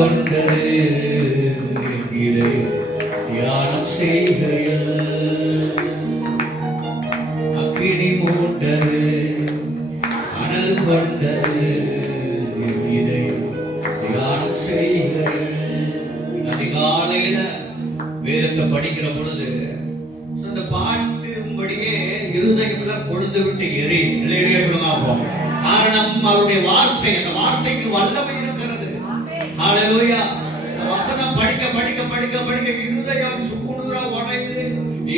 கொண்டது இதயம் தியானம் செய்கையில் அக்கினி மூண்டது அனல் கொண்டது இதயம் தியானம் செய்கையில். அதிகாலையில வேதத்தை படிக்கிற பொழுது இந்த பாட்டு உங்களுடைய இருதயம்ல கொழுந்து விட்டு எரியும். காரணம் அவருடைய வார்த்தை, அந்த வார்த்தைக்கு வல்லமை இருக்கிறது. ஹல்லேலூயா. வசனம் படிக்க படிக்க படிக்க படிக்க இருதயம் சுக்குநூறா உடையுது,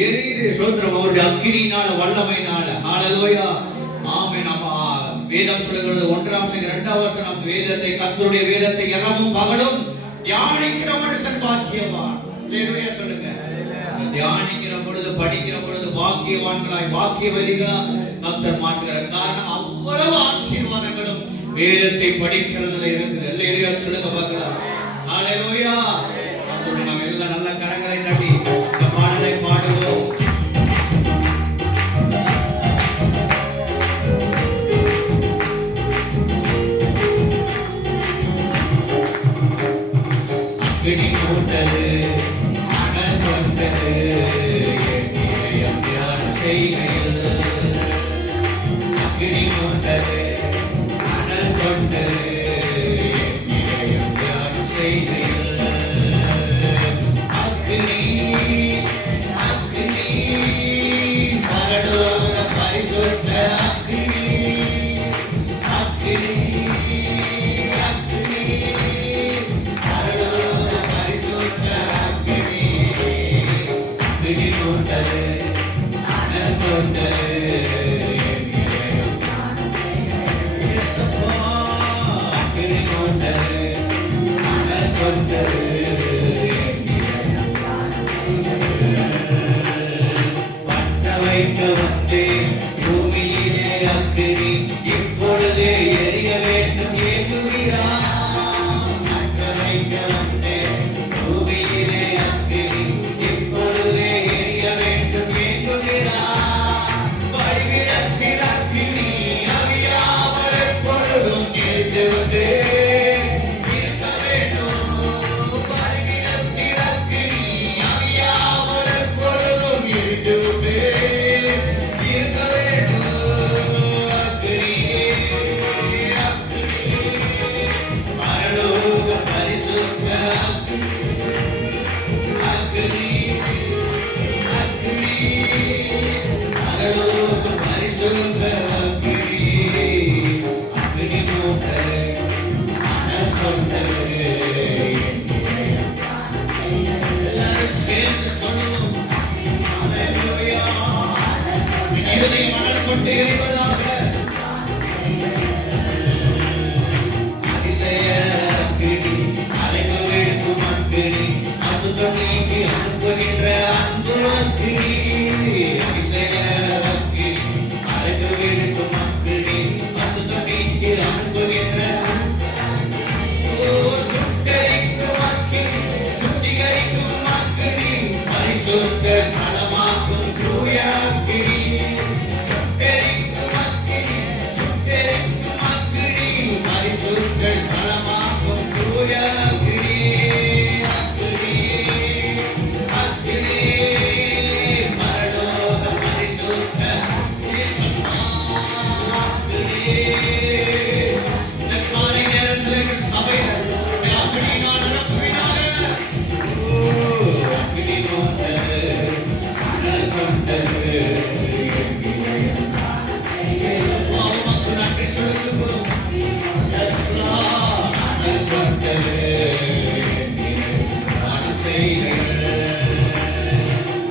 எரியுது. சோத்திரம் அவருடைய அக்கினியினால வல்லமையினால. ஹல்லேலூயா. ஆமென். வேதம் சொல்கிறது 1 வசனம், வேதத்தை கர்த்தருடைய வேதத்தை இரவும் பகலும் தியானிக்கிற மனுஷன் பாக்கியவான். ஹல்லேலூயா சொல்லுங்க. தியானிக்கிற பொழுது படிக்கிற பொழுது பாக்கியவான்களாய் பாக்கியவதிகளாய் கர்த்தர் மாற்றுகிற காரணம் அவ்வளவு ஆசீர்வாதங்களும் வேதத்தை படிக்கிறதுல இருக்குது. ஹல்லேலூயா சொல்லுங்க பார்க்கலாம். ஹல்லேலூயா. அப்படி நாம் எல்லாம் நல்ல கரங்களை தட்டி இந்த பாடலை பாடுவோம். அக்கினி மூண்டது அனல் கொண்டது என் இதயம் தியானம் செய்கையில். அக்கினி மூண்டது அனல் கொண்டது என் இதயம் தியானம் செய்கையில். அக்கினி அக்கினி பரலோக பரிசுத்த அக்கினி அக்கினி பூமியிலே அக்கினி இப்பொழுதே எரிய வேண்டும் ஏங்குகிறார். பூமியிலே அக்கினி இப்பொழுதே எரிய வேண்டும் ஏங்குகிறார். பலிபீடத்தில் அக்கினி அவியாமல் எப்பொழுதும் எரிந்துவிட்டே இருக்க வேண்டும். பலிபீடத்தில் அக்கினி அவியாமல் எப்பொழுதும் எரிந்துவிட்டே இருக்க வேண்டும். பரலோக பரிசுத்த அக்கினி அக்கினி பரலோக பரிசுத்த அக்கினி அக்கினி மூண்டது அனல் கொண்டது என் இதயம் தியானம் செய்கையில். எல்லாரும் சேர்ந்து சொல்லுவோம். ஹல்லேலூயா. இருதயம் அனல் கொண்டு எரிவதாக. அதிசய அக்கினி அலைந்து விழுக்கும் அக்கினி அசுத்தம் நீக்கி அனுப்புகின்ற அன்பு அக்கினி. அதிசய அக்கினி அலைந்து விழுக்கும் அக்கினி அசுத்தம் நீக்கி அனுப்புகின்ற சுட்டரிக்கும் அக்கினி சுத்திகரிக்கும் அக்கினி பரிசுத்த ஸ்தலமாக்கும் தூய அக்கினி. சுட்டரிக்கும் அக்கினி சுட்டரிக்கும் அக்கினி பரிசுத்த ஸ்தலமாக்கும் தூய அக்கினி. அக்கினி அக்கினி பரலோக பரிசுத்த அக்கினி. இந்த காலை நேரத்தில் சபையில் அக்கினியினால் அனுப்புவீனாக. அக்கினி மூண்டது அனல் கொண்டது என் இதயம் தியானம் செய்கையில். உமக்கு நன்றி செலுத்துகிறோம். அனல் கொண்டது என் இதயம் தியானம் செய்கையில்.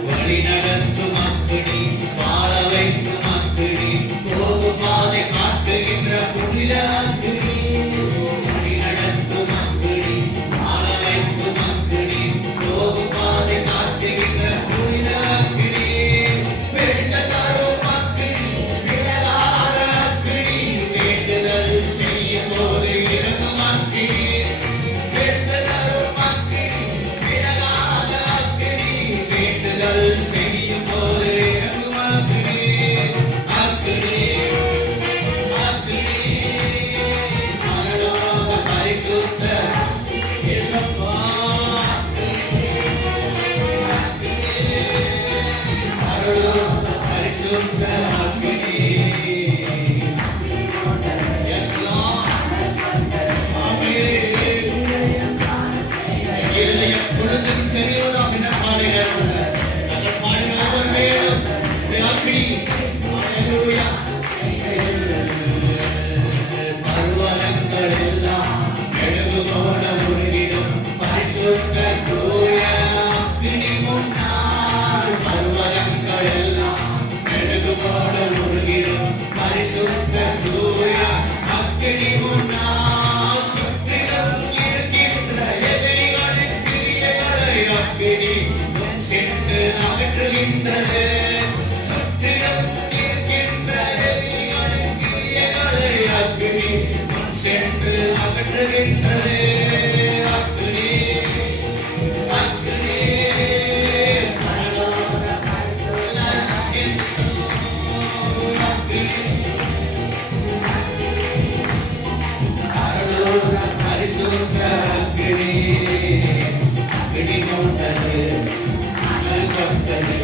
வழி நடத்தும் அக்கினி வாழ வைக்கும் அக்கினி போகும் பாதை காட்டுகின்ற புனித அக்கினி. வழி நடத்தும் அக்கினி வாழ வைக்கும் அக்கினி போகும் பாதை காட்டுகின்ற புனித அக்கினி. வெளிச்சம் தரும் அக்கினி விலகாத அக்கினி வேண்டுதல் செய்யும் போது இறங்கும் அக்கினி. வெளிச்சம் தரும் அக்கினி விலகாத அக்கினி முன் சென்று அகற்றுகின்றது. சுற்றிலும் இருக்கின்ற கிரியைகளை அக்கினி முன் சென்று அகற்றுகின்றது. அக்கினி அக்கினி பரிசுத்த அக்கினி அக்கினி கொண்டது அனல் கொண்டது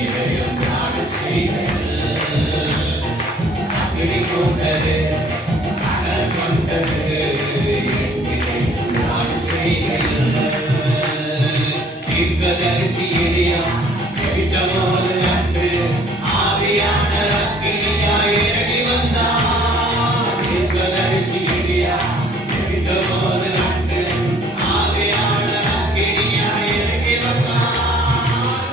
இதயம் ஞான செய்தல். அக்கினி கொண்டது அனல் கொண்டது இதயம் ஞான செய்தல். தீர்க்கதரிசி எலியா ஜெபித்த போது அன்று ஆவியான அக்கினியாய் இறங்கி வந்தார். தீர்க்கதரிசி எலியா ஜெபித்த போது அன்று ஆவியான அக்கினியாய் இறங்கி வந்தார்.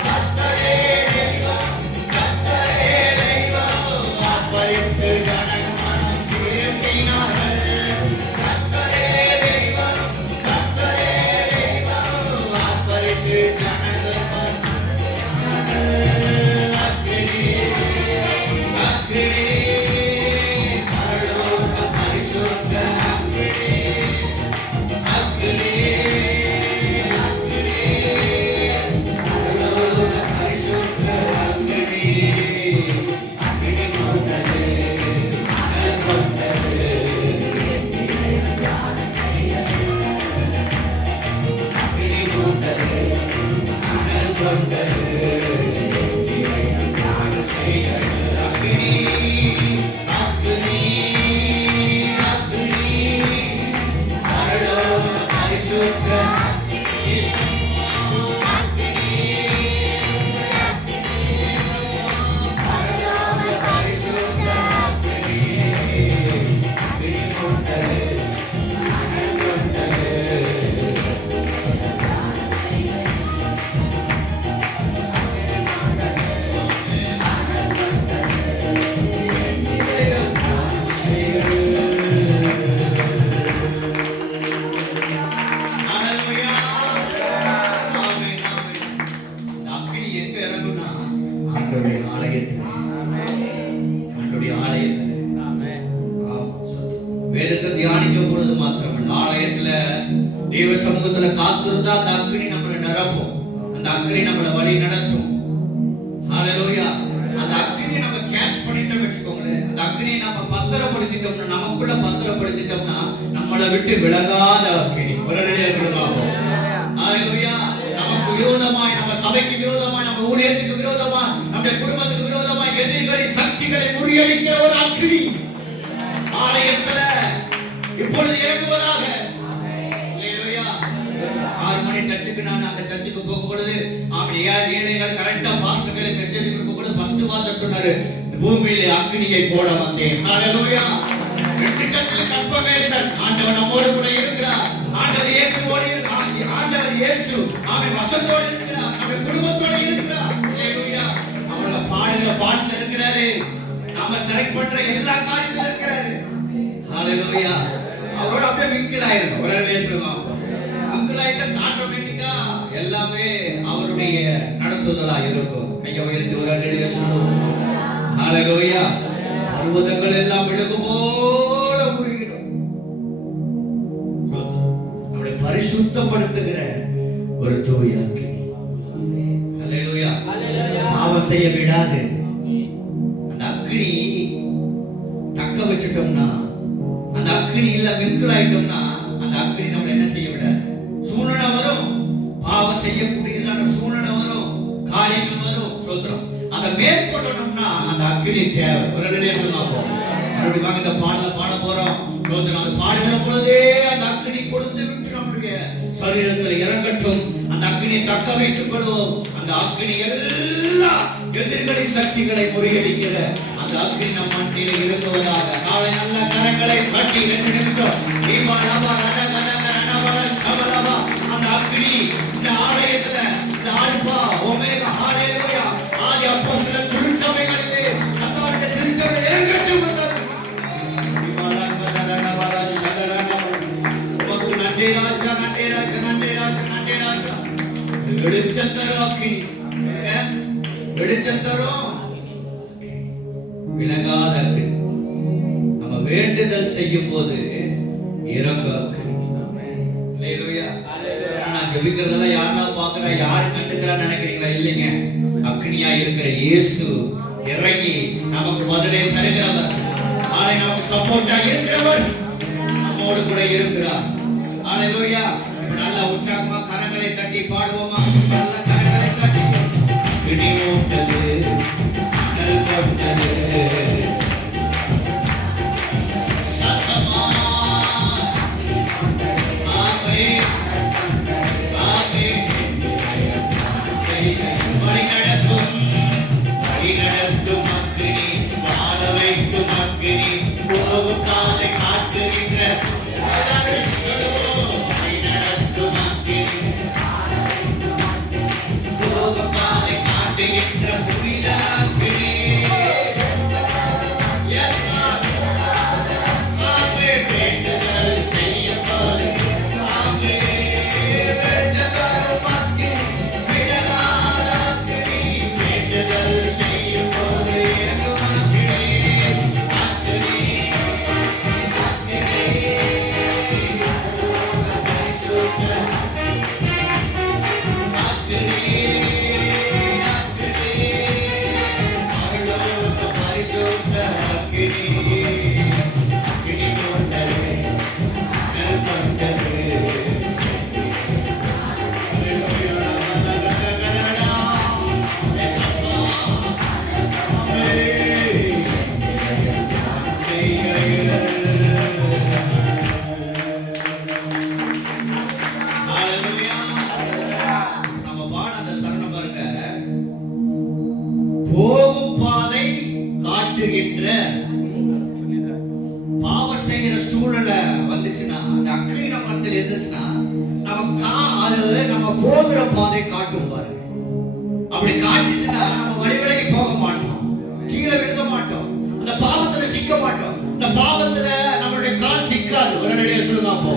கர்த்தரே தெய்வம், கர்த்தரே தெய்வம், ஆர்ப்பரித்து ஜனங்கள் மனம் திரும்பினார்கள். கர்த்தரே தெய்வம், கர்த்தரே தெய்வம், ஆர்ப்பரித்து ஜனங்கள் மனம் திரும்பினார்கள். அக்கினி அக்கினி பரலோக பரிசுத்த அக்கினி அக்கினி அக்கினி பரலோக பரிசுத்த அக்கினி அக்கினி கொண்டது அனல் கொண்டது அக்கினி கொண்டது அனல் கொண்டது ஞான செய்தல். அக்கினி அக்கினி அக்கினி பரலோக பரிசுத்த அக்கினி பரலோக பரிசுத்த அக்கினி அக்கினி கொண்டது அனல் கொண்டது ஹalleluya. ஆமென் ஆமென். இந்த அக்கினி எங்க இறங்கும்னா ஆண்டவருடைய ஆலயத்துல. ஆண்டவருடைய ஆலயத்துல. வேதத்தை தியானிக்கும் பொழுது மாத்திரமல்ல, ஆலயத்துல தேவ சமூகத்துல காத்திருந்தா அந்த அக்கினி நம்மளை நிரப்பும். அந்த அக்கினி நம்மளை வழி நடத்தும். ஹalleluya. அந்த அக்கினியை நம்ம கேட்ச் பண்ணிட்டோம் வச்சுக்கோங்களேன். அந்த அக்கினியை நம்ம பத்திரப்படுத்திட்டோம்னா, நமக்குள்ள பத்திரப்படுத்திட்டோம்னா நம்மளை விட்டு விலகாத அக்கினி. உடனடியாக சொல்லுவாங்க. ஹalleluya. நமக்கு விரோதமாய், நம்ம சபைக்கு விரோதமாய், நம்ம ஊழியத்துக்கு விரோதமாய், நம்முடைய குடும்பத்துக்கு விரோதமாய் எதிரிகளின் சக்திகளை முறியடிக்கிற ஒரு அக்கினி ஆலயத்துல இப்பொழுது இறங்குவதாக. ஹalleluya. 6 மணி சர்ச்சுக்கு நான் அந்த சர்ச்சுக்கு போகும் பொழுது ஏழைகள் கரெக்டா பாஸ்டர்களுக்கு மெசேஜ் கொடுக்கும் பொழுது ஃபர்ஸ்ட் வார்த்தை சொன்னாரு, பூமியிலே அக்கினியை போட வந்தேன். ஹalleluya. வெற்றி சர்ச்சில் கன்ஃபர்மேஷன், ஆண்டவர் நம்மோடு கூட இருக்கிறார். ஆண்டவர் இயேசுவோடு இருக்கிறார். ஆண்டவர் இயேசு அவன் வசத்தோடு இருக்கிறார். நம்ம குடும்பத்தோடு இருக்கிறார். ஹalleluya. அவரோட பாடுகிற பாட்டுல இருக்கிறாரு. நாம செலக்ட் பண்ற எல்லா காரியத்துல இருக்கிறாரு. ஹalleluya. அவரோட அப்படியே மிங்கிள் ஆயிரும். ஒரே சொல்லுவாங்க. மிங்கிள் ஆயிட்டா ஆட்டோமேட்டிக்கா எல்லாமே அவருடைய நடத்துதலா இருக்கும். கையை உயர்த்தி ஒரு அல்லேலூயா சொல்லுவோம். ஹalleluya. பர்வதங்கள் எல்லாம் விலகு போல உருகிடும். நம்மளை பரிசுத்தப்படுத்துகிற ஒரு தூய அக்கினி. ஹalleluya. பாவம் செய்ய விடாது. அந்த அக்கினி தக்க வச்சிட்டோம்னா, அந்த அக்கினி இல்ல மிங்கிள் ஆயிட்டோம்னா, அந்த அக்கினி நம்மளை என்ன செய்ய விடாது. சூழ்நிலை வரும், பாவம் செய்யக்கூடியதான சூழ்நிலை வரும், காரியங்கள் வரும். சொல்றோம் அதை மேற்கொள்ளணும்னா அந்த அக்கினி தேவை. உடனே சொன்னாப்போம். மறுபடியும் இந்த பாடல பாட போறோம். சொல்றோம் அந்த பாடுகிற பொழுதே அந்த அக்கினி கொழுந்து விட்டு நம்முடைய சரீரத்தில் இறங்கட்டும். அந்த அக்கினியை தக்க வைத்துக் கொள்வோம். அந்த அக்கினி எல்லா எதிர்களின் சக்திகளை முறியடிக்கிற அந்த அக்கினி நம் மண்ணில் இருக்குவதாக. நாளை நல்ல கரங்களை தட்டி 2 நிமிஷம் அந்த அக்கினி இந்த ஆலயத்துல இந்த ஆல்பா ஒமேகா ஹalleluya ஆதி அப்போஸ்தலர் திருச்சபைகளிலே கர்த்தருடைய திருச்சபை இறங்கட்டும். உமக்கு நன்றி ராஜா, நன்றி ராஜா, நன்றி ராஜா, நன்றி ராஜா. வெளிச்சம் தரும் அக்கினி. வெளிச்சம் தரும் விலகாத அக்கினி. நம்ம வேண்டுதல் செய்யும் போது இறங்க அக்கினி. நான் ஜெபிக்கிறதெல்லாம் யாரா பாக்குறா, யாரு கண்டுக்கிறா நினைக்கிறீங்களா? இல்லைங்க, அக்னியா இருக்கிற இயேசு இறங்கி நமக்கு பதிலை தருகிறவர், நாளை நமக்கு சப்போர்ட்டா இருக்கிறவர், நம்மோடு கூட இருக்கிறார். ஹalleluya. இப்ப நல்ல உற்சாகமா கரங்களை தட்டி பாடுவோமா? நல்ல கரங்களை தட்டி. இடி மூட்டது அனல் கொண்டது சத்தமா ஆமென் ஆமென். வழிநடத்தும் அக்கினி, வாழ வைக்கும் அக்கினி, போகும் காலை காட்டுகின்ற வழிநடத்தும் அக்கினி, போகும் காலை காட்டுகின்ற புனித அக்கினி. Yes, Lord. ஆமென். வேண்டுதல் செய்யும் போது ஆமென். வெளிச்சம் அக்கினி, விலகாத அக்கினி. வேண்டுதல் செய்யும் போது இறங்கும் அக்கினி. அக்கினி அக்கினி பரிசுத்த அக்கினி அக்கினி பரலோக பரிசுத்த அக்கினி. அக்கினி கொண்டது நெல் கொண்டது. நம்ம பாட அந்த சரணம் பாருங்க. போகும் பாதை காட்டுகின்ற, பாவம் செய்கிற சூழலை வந்துச்சுன்னா, அந்த அக்கினி நம்ம மத்தியில் இருந்துச்சுன்னா, நம்ம போகிற பாதை காட்டும் பாருங்க. அப்படி காட்டுச்சுன்னா நம்ம வழி விலகி போக மாட்டோம், கீழே விழுக மாட்டோம், அந்த பாவத்துல சிக்க மாட்டோம். அந்த பாவத்துல நம்மளுடைய கால் சிக்காது. ஒரு நிலையை சொல்லுங்க. அப்போ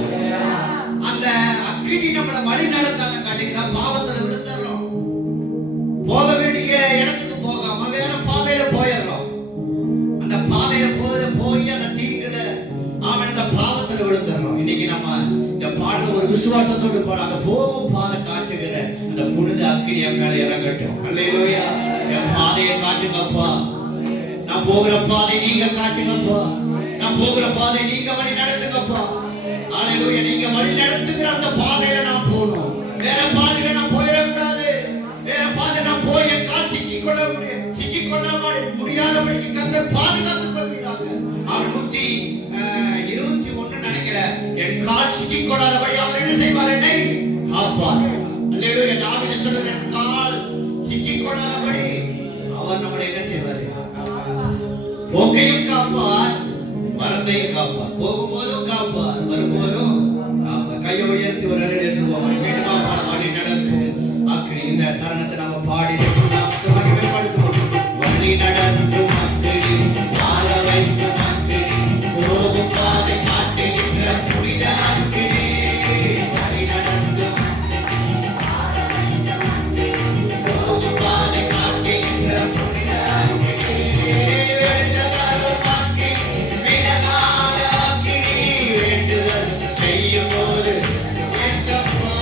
அந்த அக்கினி நம்மளை வழி நடத்தாங்க காட்டிங்கன்னா பாவத்துல விழுந்துடுறோம். போக வேண்டிய இடத்துக்கு போகாம வேற பாதையில போயிடுறோம். அந்த பாதையில போய் அந்த தீங்குல அவன் அந்த பாவத்துல விழுந்துடுறோம். இன்னைக்கு நம்ம இந்த பாடல ஒரு விசுவாசத்தோடு போறோம். அந்த போகும் பாதை காட்டுகிற அந்த புனித அக்கினி என் மேல இறங்கட்டும். அல்லேலூயா. என் பாதையை காட்டுங்கப்பா. நான் போகிற பாதை நீங்க காட்டுங்கப்பா. நான் போகிற பாதை நீங்க வழி நடத்துங்கப்பா. அல்லேலூயா. நீங்க வழி நடத்துகிற அந்த பாதையில நான் போகணும். வேற பாதையில நான் போயிடக்கூடாது. வேற பாதை நான் போய் என் கால் சிக்கிக்கொள்ள முடியாதபடிக்கு கர்த்தர் பாதுகாத்துக் கொள்வீராக. அவர் 121 நினைக்கிற என் கால் சிக்கிக்கொள்ளாதபடி அவர் என்ன செய்வார்? என்னை காப்பார். அல்லேலூயா. தாவீது சொல்றார், என் கால் சிக்கிக்கொள்ளாதபடி அவர் நம்மளை என்ன செய்வார்? போக்கையும் காப்பார், வரத்தையும் காப்பார். போகும்போதும் காப்பார், வரும்போதும் காப்பார். கையை உயர்த்தி ஒரு அறையிலே சொல்லுவோம். மீண்டுமா வழி நடத்தும் அக்கினி. இந்த சரணத்தை நாம பாடி மகிமைப்படுத்துவோம். வழி நடத்தும் அக்கினி, வாழ வைக்கும் அக்கினி, போகும் பாதை காட்டுகின்ற புனித அக்கினி. வழி நடத்தும் போகும் பாதை காட்டுகின்ற புனித அக்கினி. வெளிச்சம் தரும் அக்கினி, விலகாத அக்கினி. வேண்டுதல் செய்யும் போது இயேசப்பா.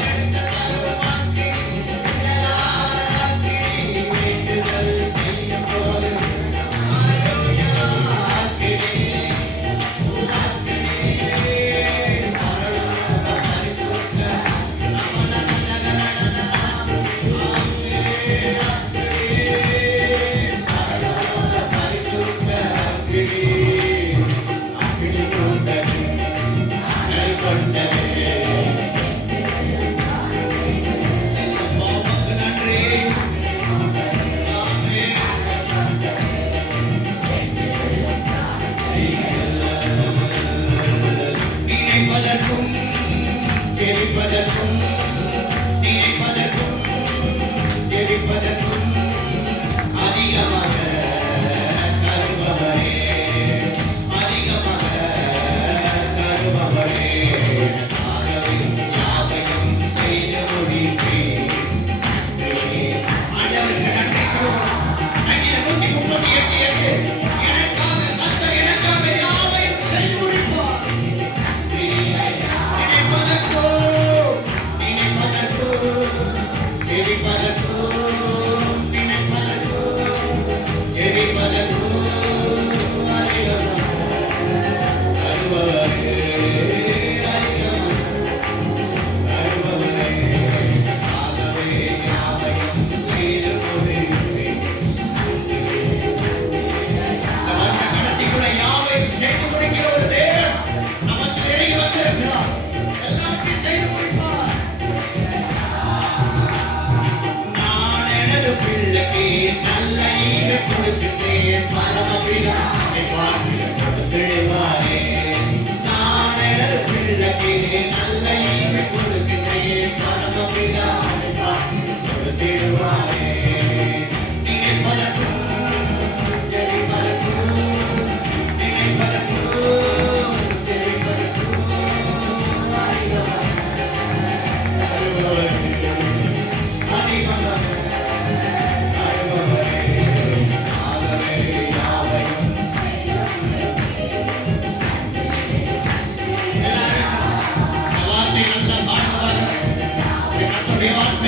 வெளிச்சம் தரும் அக்கினி, விலகாத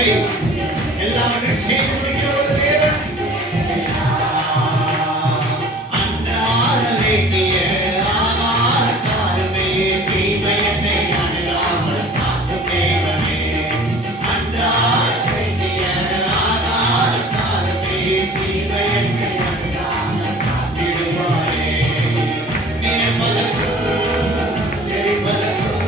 யாவற்றையும் எல்லாவற்றையும் செய்து முடிக்கிற ஒரு தேவன். அன்றாட வேண்டிய ஆகாரத்தாலுமே தீமையத்தை அணுகாமல் காக்கும் தேவனே. அன்றாட வேண்டிய ஆகாரத்தாலுமே தீமையத்தை அணுகாமல் காத்திடுவாரே. நினைப்பதற்கும் ஜெபிப்பதற்கும்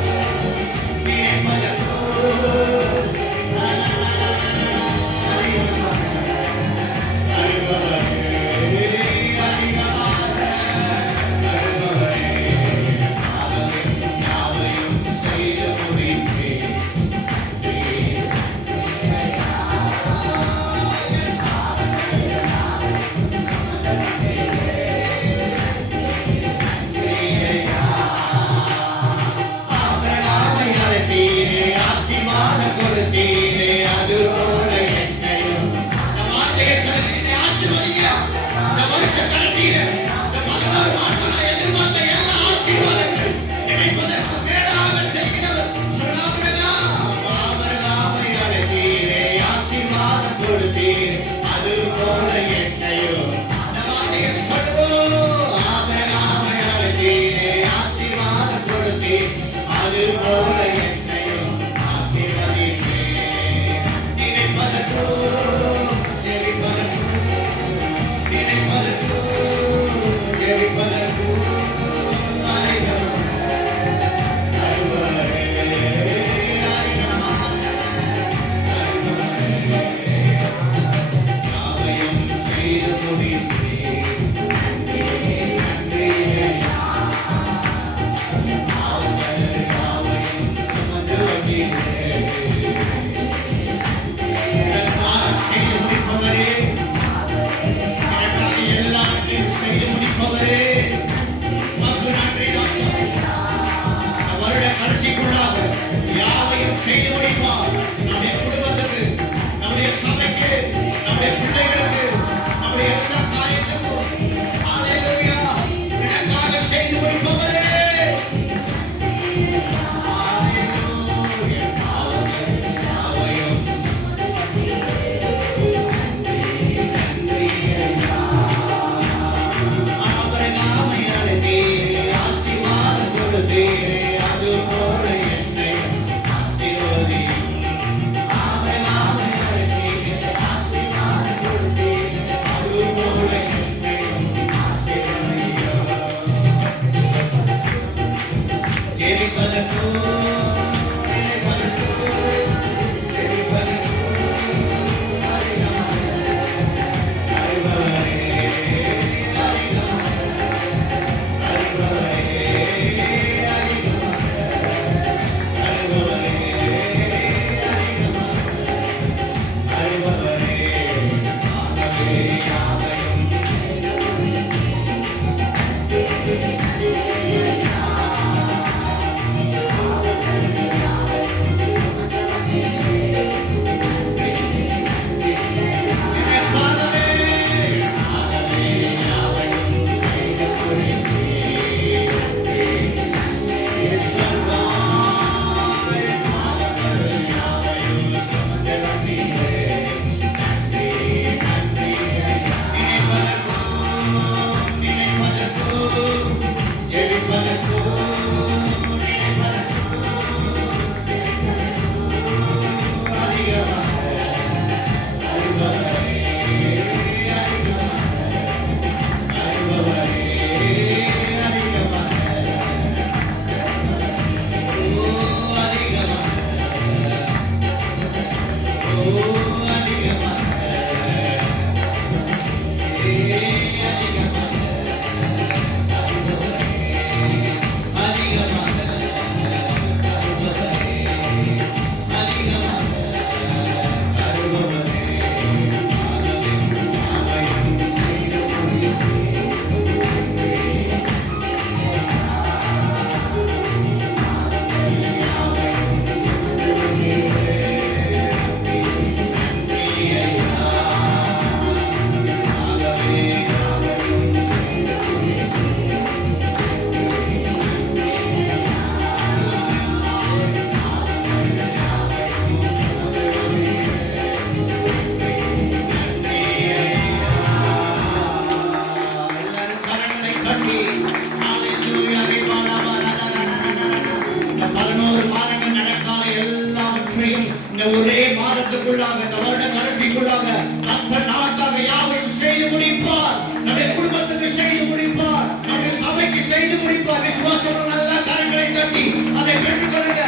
அந்த ஒரே மாதத்துக்குள்ளாக, இந்த வருட கடைசிக்குள்ளாக கர்த்தர் நமக்காக யாவையும் செய்து முடிப்பார். நம்முடைய குடும்பத்துக்கு செய்து முடிப்பார், நம்முடைய சபைக்கு செய்து முடிப்பார். விசுவாசம் நல்ல கரங்களை தட்டி அதை பெற்றுக் கொள்ளுங்க.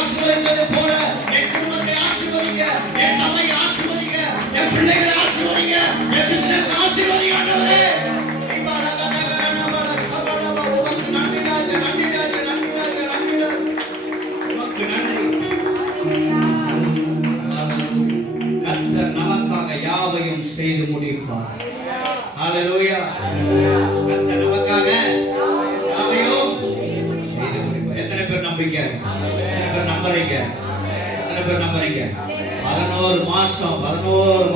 ஆசீர்வதித்தது போல என் குடும்பத்தை ஆசீர்வதிங்க, என் சபையை ஆசீர்வதிங்க, என் பிள்ளைகளை ஆசீர்வதிங்க, என் பிசினஸ் ஆசீர்வதிங்க. ஆண்டவரே கர்த்தர் நமக்காக யாவையும் செய்து முடிப்பார். ஹல்லேலூயா. கர்த்தர் நமக்காக யாவையும் செய்து முடிப்பார். எத்தனை பேர் நம்பிக்கை? எத்தனை பேர் நம்புறீங்க? எத்தனை பேர் நம்புறீங்க? 11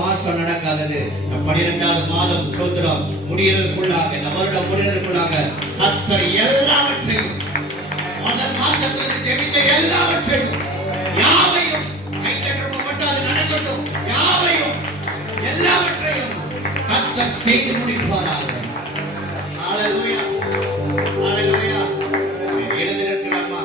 மாசம் நடக்காதது 12வது மாதம் சோத்திரம் முடியறதுக்குள்ளாக, இந்த வருடம் முடியறதுக்குள்ளாக கர்த்தர் எல்லாவற்றையும், முதல் மாசத்துல ஜெபித்த எல்லாவற்றையும், யாவையும் கைத்தட்டப்பட்டு அது நடக்கட்டும், யாவையும் எல்லாவற்றையும் கர்த்தர் செய்து முடிப்பாராக. ஹல்லேலூயா, ஹல்லேலூயா. எழுந்து நிற்கலாமா?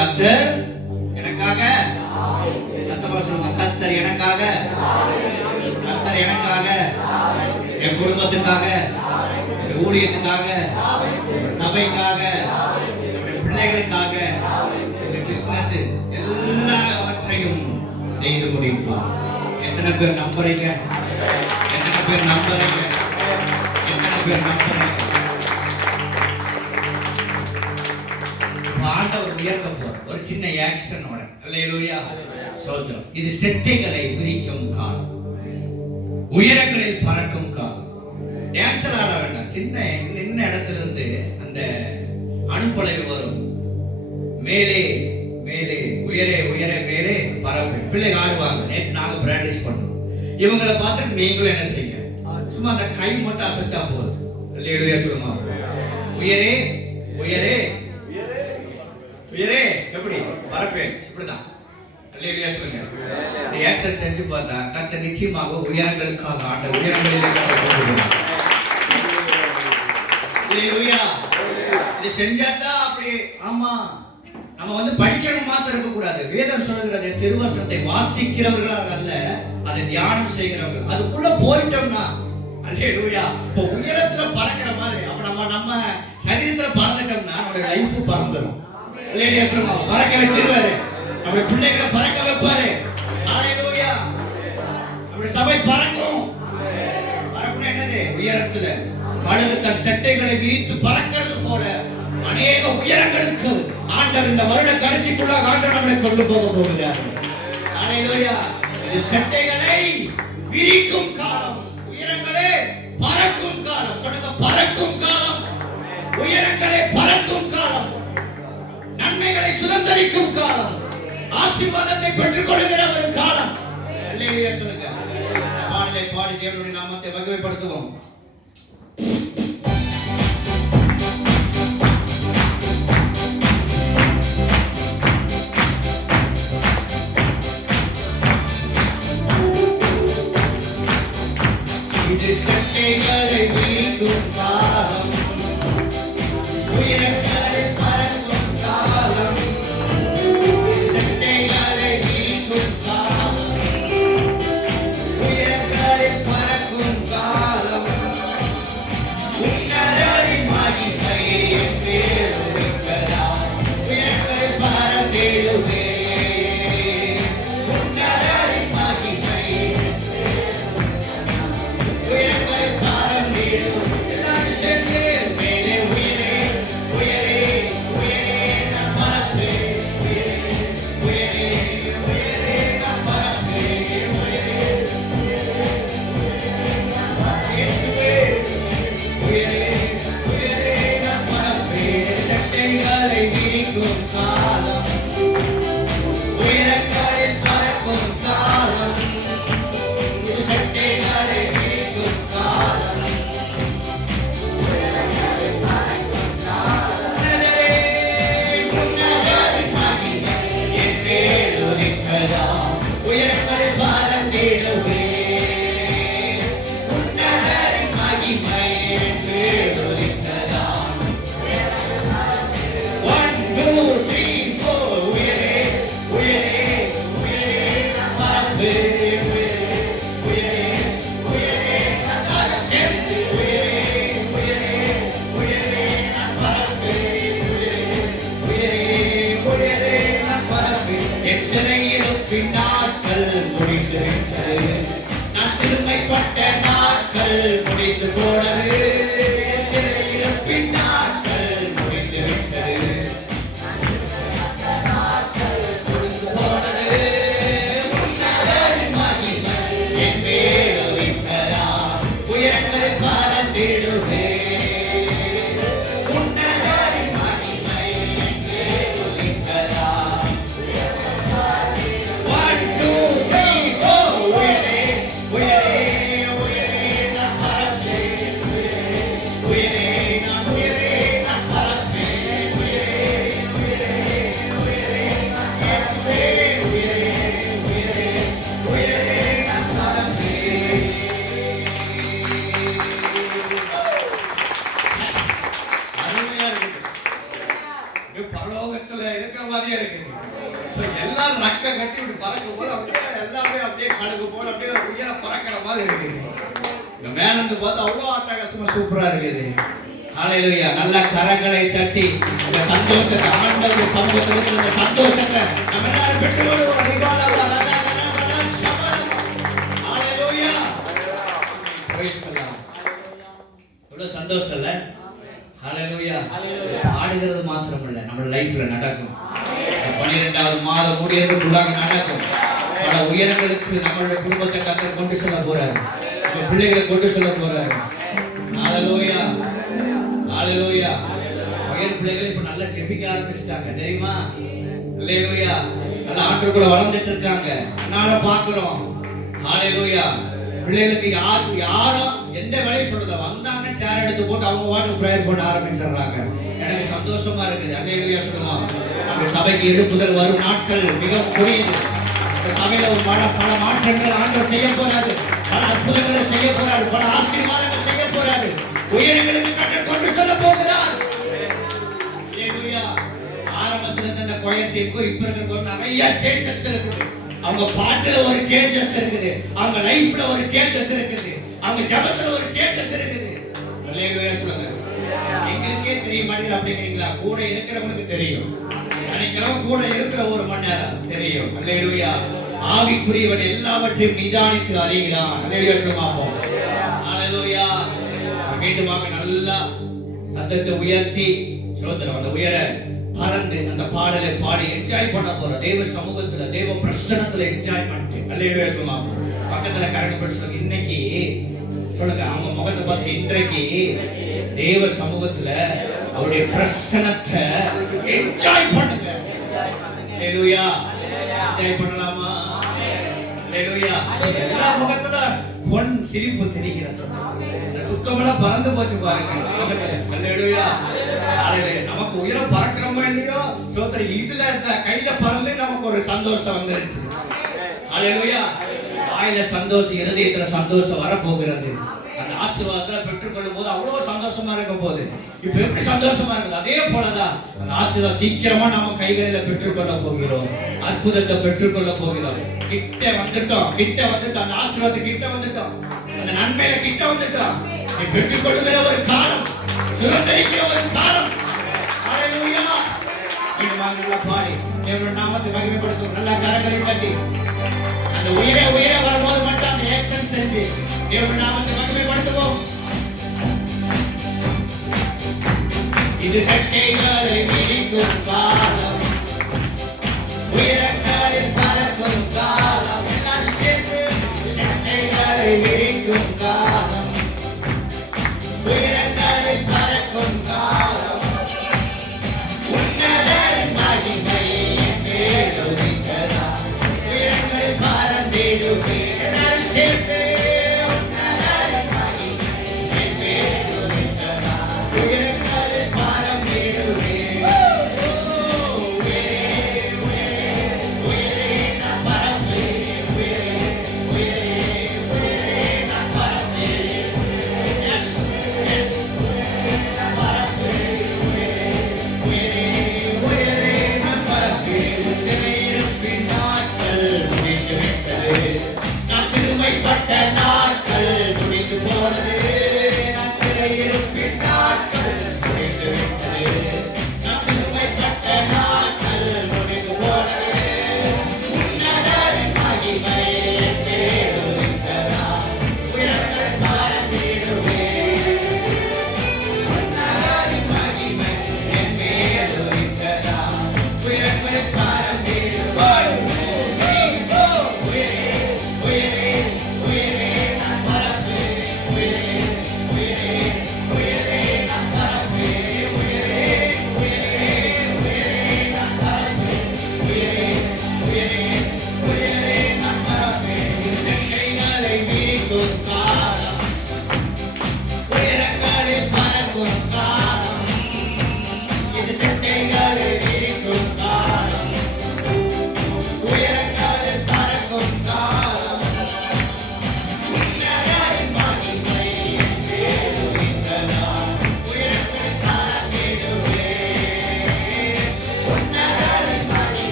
கர்த்தர் எனக்காக, சத்தமா சொல்லுங்க, கர்த்தர் எனக்காக, கர்த்தர் எனக்காக, என் குடும்பத்துக்காக, என் ஊழியத்துக்காக, சபைக்காக, என் பிள்ளைகளுக்காக, என் பிசினஸ் எல்லாவற்றையும் செய்து முடிப்பார். எத்தனை பேர் நம்புறீங்க? எத்தனை பேர் நம்புறீங்க? எத்தனை பேர் நம்புறீங்க? ஆண்டவர் உயர்த்த போற ஒரு சின்ன ஆக்ஷனோட, அல்லேலூயா, சோத்திரம். இது செட்டைகளை விரிக்கும் காலம், உயரங்களில் பறக்கும் காலம். டான்ஸர் ஆட வேண்டாம், சின்ன நின்ன இடத்துல இருந்து அந்த அணுப்பொலைவு வரும். மேலே மேலே உயரே உயரே மேலே பறவை. பிள்ளைங்க ஆடுவாங்க. நேற்று நாங்க பிராக்டிஸ் பண்ணோம். இவங்களை பார்த்துட்டு நீங்களும் என்ன செய்யுங்க, சும்மா அந்த கை மட்டும் அசைச்சா போதும். அல்லேலூயா சொல்லுமா. உயரே உயரே உயரே, எப்படி பறப்பேன், இப்படிதான். அல்லேலூயா சொல்லுங்க. இந்த எக்ஸர்சைஸ் செஞ்சு பார்த்தா கர்த்தர் நிச்சயமாக உயரங்களுக்காக ஆண்ட உயரங்களில் அல்லேலூயா. இது செஞ்சாதான் அப்படி. ஆமா, நம்ம வந்து படிக்கணும் மாத்திரம் இருக்க கூடாது. வேதம் சொல்லுகிறது திருவசனத்தை வாசிக்கிறவர்களாக அல்ல, அதை தியானம் செய்கிறவர்கள். அதுக்குள்ள போயிட்டோம்னா அல்லேலூயா, இப்போ உயரத்துல பறக்கிற மாதிரி அப்ப நம்ம சரீரத்துல பறந்துட்டோம்னா நம்மளுடைய லைஃப் பறந்துடும். அல்லேலூயா சொல்லுங்க. பறக்க வச்சிருவாரு, நம்முடைய பிள்ளைகளை பறக்க வைப்பாரு. ஹல்லேலூயா. நம்முடைய சபை பறக்கும். பறக்கணும் என்னது? உயரத்துல கழுகு தன் செட்டைகளை விரித்து பறக்கிறது போல அநேக உயரங்களுக்கு ஆண்டவர் இந்த வருட கடைசிக்குள்ளாக ஆண்டவர் நம்மை கொண்டு போக போகிறார். ஹல்லேலூயா. இது செட்டைகளை விரிக்கும் காலம், உயரங்களே பறக்கும் காலம். சொல்லுங்க, பறக்கும் காலம், உயரங்களே பறக்கும் காலம், நன்மைகளை சுதந்தரிக்கும் காலம், ஆசீர்வாதத்தை பெற்றுக் கொள்கிற ஒரு காலம். அல்லேலூயா சொல்லுங்க. பாடலை பாடி தேவனுடைய நாமத்தை மகிமைப்படுத்துவோம். இது சட்டைகளை வீழ்த்தும் காலம், உயரங்களை பறக்கும் காலம், சட்டைகளை வீழ்த்தும் காலம், உயரங்களை பறக்கும் காலம். உன்னதரின் மகிமை என் பேர் உரைக்கலாம், உயரங்களை பறந்திடுவே. உன்னதரின் மகிமை உயரங்களை பறந்திடும். எல்லாரும் சேர்ந்து மேலே உயரே உயரே உயரே நான் பறப்பேன், உயரே உயரே உயரே நான் பறப்பேன், உயரே இயேசுவே உயரே உயரே நான் பறப்பேன். சட்டைகளை நீக்கும் காலம், உயரங்களில் பறக்கும் காலம், சட்டைகளை நீக்கும் காலம், உன்னதரின் மகிமை பரலோகத்துல இருக்கிற மாதிரியே இருக்குது. எல்லாம் ரக்க கட்டி இப்படி பறக்கும் போது அப்படியே எல்லாமே அப்படியே கடுகு போல அப்படியே உயர பறக்கிற மாதிரி இருக்குது. இந்த மேல இருந்து பார்த்தா அவ்வளவு அட்டகாசமா சூப்பரா இருக்குது. ஹல்லேலூயா. நல்ல கரங்களை தட்டி இந்த சந்தோஷத்தை, ஆண்டவர் சமூகத்தில் இருக்கிற இந்த சந்தோஷத்தை நம்ம எல்லாரும் பெற்றுக்கொள்வோம். ஹல்லேலூயா. Praise the lord. எவ்வளவு சந்தோஷம் இல்ல? ஹல்லேலூயா. பாடுகிறது மாத்திரமல்ல, நம்ம லைஃப்ல நடக்கும். 12வது மாதம் முடியறதுக்குள்ளாக நடக்கும். பல உயரங்களுக்கு நம்மளுடைய குடும்பத்தை கர்த்தர் கொண்டு செல்ல போறாரு. நம்ம பிள்ளைகளை கொண்டு செல்ல போறாரு. ஹல்லேலூயா. ஹல்லேலூயா. உயர் பிள்ளைகள் இப்ப நல்லா ஜெபிக்க ஆரம்பிச்சிட்டாங்க தெரியுமா? ஹல்லேலூயா. நல்ல ஆண்டவருக்குள்ள வளர்ந்துட்டு இருக்காங்க. அதனால பாக்குறோம். ஹல்லேலூயா. பிள்ளைகளுக்கு யாரும் எந்த வேலையை சொல்றத வந்தாங்க சேர் எடுத்து போட்டு அவங்க வாட்டுக்கு பிரேயர் பண்ண ஆரம்பிச்சிடுறாங்க. எனக்கு சந்தோஷமா இருக்குது. ஹல்லேலூயா சொல்லுவோம். நம்ம சபைக்கு எழுப்புதல் வரும் நாட்கள் மிகவும் குறையுது. இந்த சபையில ஒரு பல மாற்றங்கள் ஆண்டவர் செய்ய போறாரு. பல அற்புதங்களை செய்ய போறாரு. பல ஆசீர்வாதங்கள் செய்ய போறாரு. உயரங்களுக்கு கர்த்தர் கொண்டு செல்ல போகிறார். ஹல்லேலூயா. ஆரம்பத்துல இருந்த கோயத்திற்கும் இப்ப இருக்கிற நிறைய சேஞ்சஸ் இருக்குது. அவங்க பாட்டுல ஒரு சேஞ்சஸ் இருக்குது. அவங்க லைஃப்ல ஒரு சேஞ்சஸ் இருக்குது. அவங்க ஜெபத்துல ஒரு சேஞ்சஸ் இருக்குது. ஹல்லேலூயா சொல்லுங்க. எங்களுக்கே தெரிய மாட்டேங்குது அப்படிங்கிறீங்களா? கூட இருக்கிறவங்களுக்கு தெரியும். சனிக்கிழமை கூட இருக்கிற ஒரு மணி நேரம் தெரியும். ஹல்லேலூயா. ஆவிக்குரியவன் எல்லாவற்றையும் நிதானித்து அறிகிறான். ஹல்லேலூயா சொல்லுங்க. ஹல்லேலூயா. மீண்டுமாக நல்லா சத்தத்தை உயர்த்தி ஸ்தோத்திரம். அந்த உயர பறந்து அந்த பாடலை பாடி என்ஜாய் பண்ண போறோம். தேவ சமூகத்துல, தேவ பிரசன்னத்துல என்ஜாய் பண்ணிட்டு. ஹல்லேலூயா சொல்லுங்க. பக்கத்துல கரண்ட் பிரசனம் இன்னைக்கு சொல்லுங்க. அவங்க முகத்தை பார்த்து இன்றைக்கு தேவ சமூகத்துல அவருடைய பிரசன்னத்தை என்ஜாய் பண்ணுங்க. ஹல்லேலூயா. என்ஜாய் பண்ணலாமா? ஹல்லேலூயா. எல்லா முகத்துல பொன் சிரிப்பு தெரிகிறது. துக்கமெல்லாம் பறந்து போச்சு பாருங்க. ஹல்லேலூயா. ஹல்லேலூயா. நமக்கு உயரம் பறக்கிறோமோ இல்லையோ சோதரி இதுல கையில பறந்து நமக்கு ஒரு சந்தோஷம் வந்துருச்சு. ஹல்லேலூயா. வாயில சந்தோஷம், இருதயத்துல சந்தோஷம் வரப்போகிறது. அந்த ஆசீர்வாதத்தை பெற்றுக்கொள்ளும் போது அவ்வளவு சந்தோஷமா இருக்க போகுது. இப்ப எப்படி சந்தோஷமா இருக்குது அதே போலதான் அந்த ஆசீர்வாதம் சீக்கிரமா நம்ம கைகளில பெற்றுக்கொள்ள போகிறோம். அற்புதத்தை பெற்றுக்கொள்ள போகிறோம். கிட்ட வந்துட்டோம். அந்த ஆசீர்வாதத்தை கிட்ட வந்துட்டோம். அந்த நன்மையில கிட்ட வந்துட்டோம். நீ பெற்றுக்கொள்ளுகிற ஒரு காலம், சுதந்திரிக்கிற ஒரு காலம். ஹல்லேலூயா. இந்த நல்லா பாடி தேவனுடைய நாமத்தை மகிமைப்படுத்தும். நல்ல கரங்களை தட்டி அந்த உயர வரும்போது மட்டும் அந்த ஆக்சன் செஞ்சு தேவனுடைய நாமத்தை மகிமைப்படுத்துவோம். இது சட்டைகளை மிதிக்கும் காலம், உயரங்களில் பறக்கும் காலம். எல்லாரும் சேர்ந்து சட்டைகளை மிதிக்கும் காலம், உயரங்களில் பறக்கும் காலம். உன்னதரின் மகிமையை கேளுங்கள். உயரங்களில் பறந்திடுவே. எல்லாரும் சேர்ந்து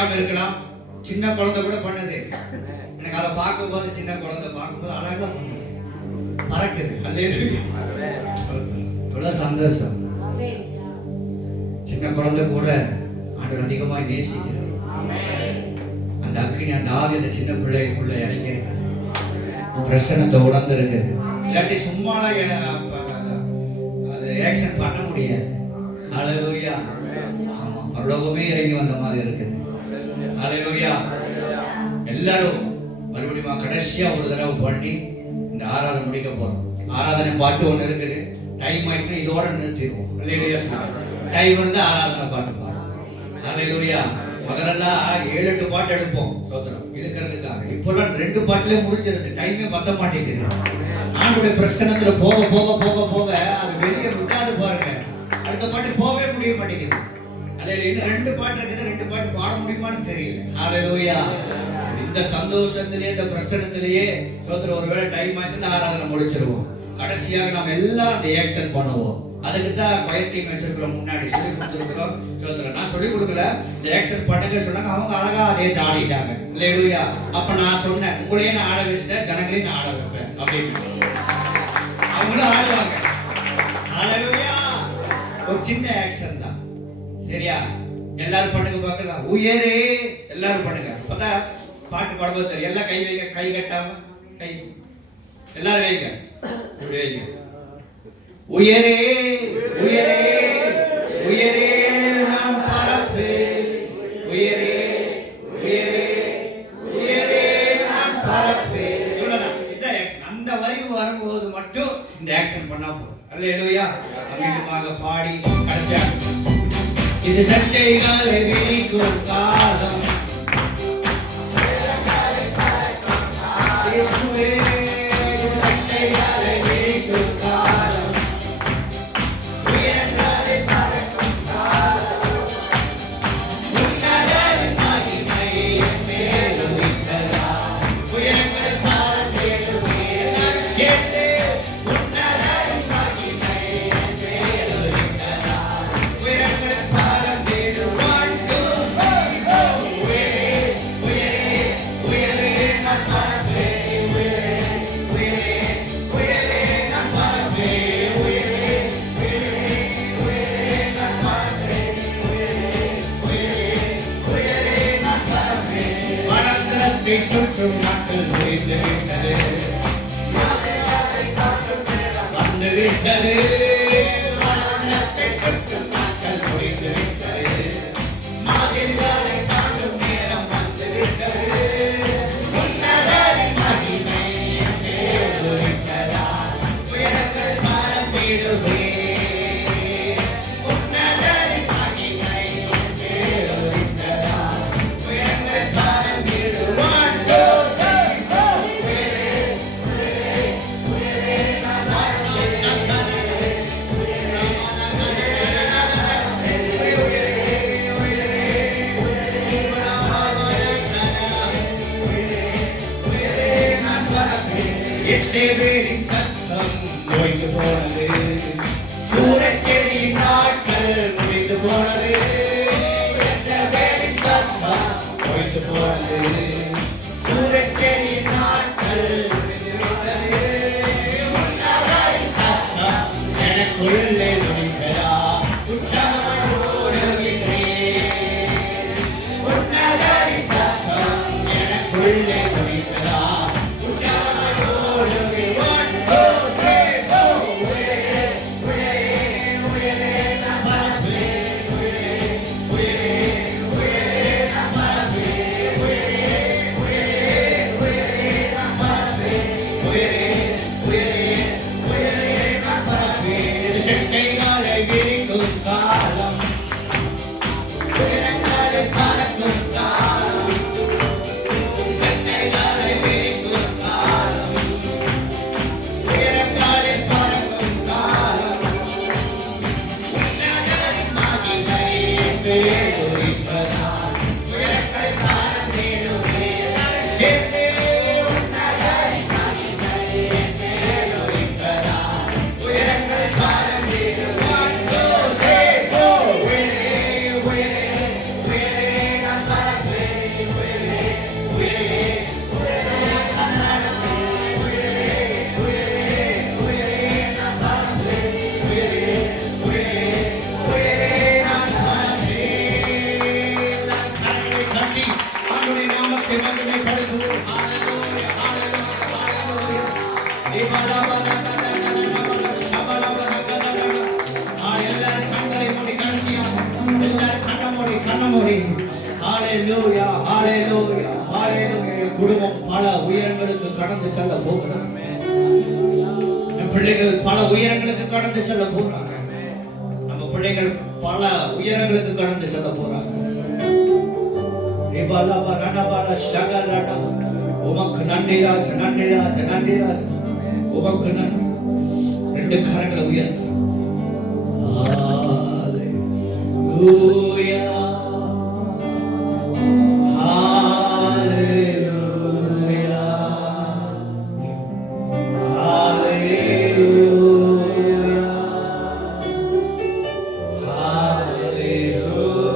தெரியாம இருக்கலாம். சின்ன குழந்தை கூட பண்ணுது. எனக்கு அதை பார்க்கும்போது, சின்ன குழந்தை பார்க்கும்போது அழகா பண்ணுது, பறக்குது. அல்லேலூயா, இவ்வளவு சந்தோஷம். சின்ன குழந்தை கூட ஆண்டவர் அதிகமாக நேசிக்கிறார். அந்த அக்கினி, அந்த ஆவி அந்த சின்ன பிள்ளைக்குள்ள இறங்கி இருக்கு, பிரசனத்தை உணர்ந்து இருக்குது. இல்லாட்டி சும்மா அது ஆக்ஷன் பண்ண முடியாது. ஹல்லேலூயா, ஆமா, பரலோகமே இறங்கி வந்த மாதிரி இருக்குது. ஹல்லேலூயா. எல்லாரும் மறுபடியும் கடைசியா ஒரு தடவை பண்ணி இந்த ஆராதனை முடிக்க போறோம். ஆராதனை பாட்டு ஒண்ணு இருக்குது. டைம் ஆயிடுச்சுன்னா இதோட நிறுத்திடுவோம். ஹல்லேலூயா. டைம் வந்து ஆராதனை பாட்டு பாடும். ஹல்லேலூயா. முதலெல்லாம் 7-8 பாட்டு எடுப்போம் சோதரம் இருக்கிறதுக்காக. இப்பெல்லாம் 2 பாட்டிலே முடிச்சிருக்கு. டைமே பத்த மாட்டேங்குது. ஆண்டுடைய பிரசனத்துல போக போக போக போக அது வெளியே விட்டாது பாருங்க. அடுத்த பாட்டு போகவே முடிய மாட்டேங்குது. அதில் இன்னும் 2 பாட்டு இருக்குது. 2 பாட்டு பாட முடியுமான்னு தெரியல. ஹல்லேலூயா. இந்த சந்தோஷத்திலேயே, இந்த பிரசனத்திலேயே சோதரம் ஒருவேளை டைம் ஆச்சுன்னா ஆராதனை முடிச்சிருவோம். கடைசியாக நாம் எல்லாம் அந்த ஆக்ஷன் பண்ணுவோம். அதுக்கு தான் கொயர் டீம் வச்சிருக்கிறோம், முன்னாடி சொல்லி கொடுத்துருக்கிறோம். சோதரன் நான் சொல்லி கொடுக்கல, இந்த ஆக்ஷன் பண்ணுங்க சொன்னாங்க. அவங்க அழகா அதே ஆடிட்டாங்க. அல்லேலூயா. அப்ப நான் சொன்னேன், உங்களையே நான் ஆட வச்சுட்டேன், ஜனங்களையும் நான் ஆட வைப்பேன் அப்படின்னு. அவங்களும் ஆடுவாங்க. அல்லேலூயா. ஒரு சின்ன ஆக்ஷன் தான், சரியா? எல்லாரும் பண்ணுங்க பார்க்கலாம். உயரே எல்லாரும் பண்ணுங்க. அப்பதான் பாட்டு பாடும்போது தெரியும். எல்லாம் கை வைங்க, கை கட்டாம கை எல்லாரும் வைங்க, வைங்க. உயரே உயரே உயரே நாம் பறப்பேன், உயரே உயரே உயரே நாம் பறப்பேன். இவ்வளவுதான். இந்த ஆக்ஷன். அந்த வரி வரும்போது மட்டும் இந்த ஆக்ஷன் பண்ணா போதும். அல்லேலூயா. மீண்டுமாக பாடி கடைசியா இது சட்டைகளை விரிக்கும் காலம், இயேசுவே இது சட்டைகளை விரிக்கும் காலம், சுற்றும் மக்கள் முடிந்துவிட்டது, வந்துவிட்டது. சுற்றும் மக்கள் முடிந்துவிட்டது, மாதிரிகளை காணும் நேரம் வந்துவிட்டது. உன்னதரின் மகிமை எங்கேயுமிருக்கிறதா, உயரங்கள் பறந்திடுவே. எசேபேலின் சத்தம் ஓய்ந்து போனது, சூரச்செடியின் நாட்கள் முடிந்து போனது. எசேபேலின் சத்தம் ஓய்ந்து போனது, சூரச்செடியின் நாட்கள் முடிந்து போனது. உன்னதரின் சத்தம் எனக்குள்ளே ஒலிக்கிறதா, உற்சாகம் ஓடுகிறேன். உன்னதரின் சத்தம் எனக்குள்ளே ஒலிக்கிறதா, உற்சாகம் ஓடுகிறேன். 1, 2, 3, 4. எல்லாரும் கண்களை மூடி கடைசியாக எல்லாரும் கண்ண மூடி ஹalleluya ஹalleluya ஹalleluya. குடும்பம் பல உயரங்களுக்கு கடந்து செல்ல போகிறது. என் பிள்ளைகள் பல உயரங்களுக்கு கடந்து செல்ல போறாங்க. நம்ம பிள்ளைகள் பல உயரங்களுக்கு கடந்து செல்ல போறாங்க. உமக்கு நன்றி ராஜா, நன்றி ராஜா, நன்றி ராஜா. உமக்கு நன்றி. ரெண்டு கரங்களை உயர்த்து. ஹalleluya ஹalleluya ஹalleluya ஹalleluya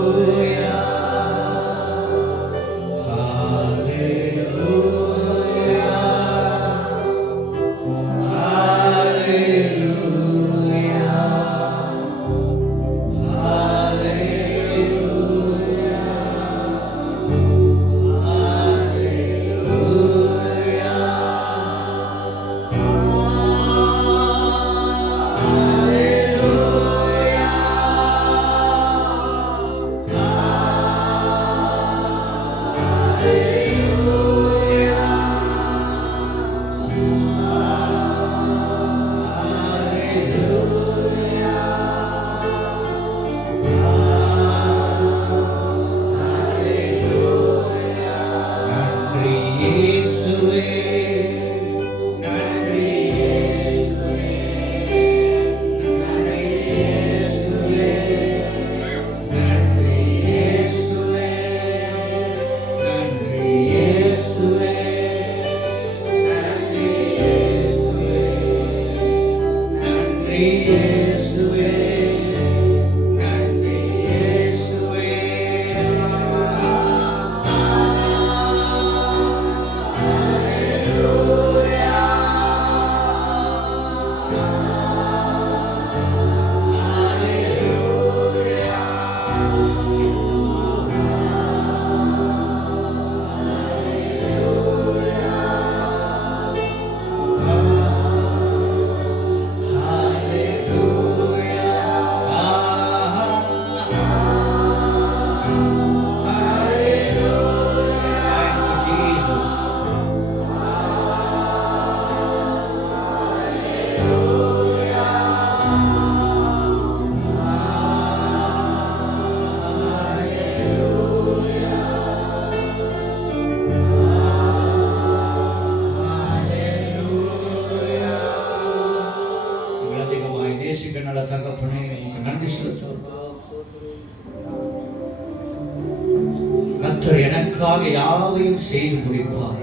கர்த்தர் எனக்காக யாவையும் செய்து முடிப்பார்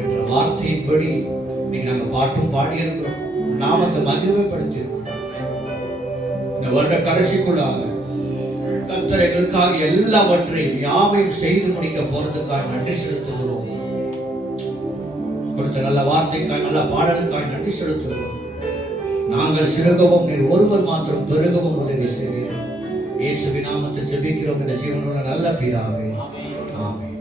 என்ற வார்த்தையின்படி நீங்க நாங்க பாட்டும் பாடியிருக்கிறோம். நாமத்தை மகிமைப்படுத்தி இருக்கிறோம். இந்த வருட கடைசிக்குள்ளாக கர்த்தர் எங்களுக்காக எல்லாவற்றையும் யாவையும் செய்து முடிக்க போறதுக்காக நன்றி செலுத்துகிறோம். கொடுத்த நல்ல வார்த்தைக்காக நல்ல பாடலுக்காக நன்றி செலுத்துகிறோம். நாங்கள் சிறுகவும் நீர் ஒருவர் மாத்திரம் பெருகவும் உதவி செய்வீர். இயேசுவின் நாமத்தில் ஜெபிக்கிறோம் இந்த ஜீவனுள்ள நல்ல பிதாவே. ஆமென்.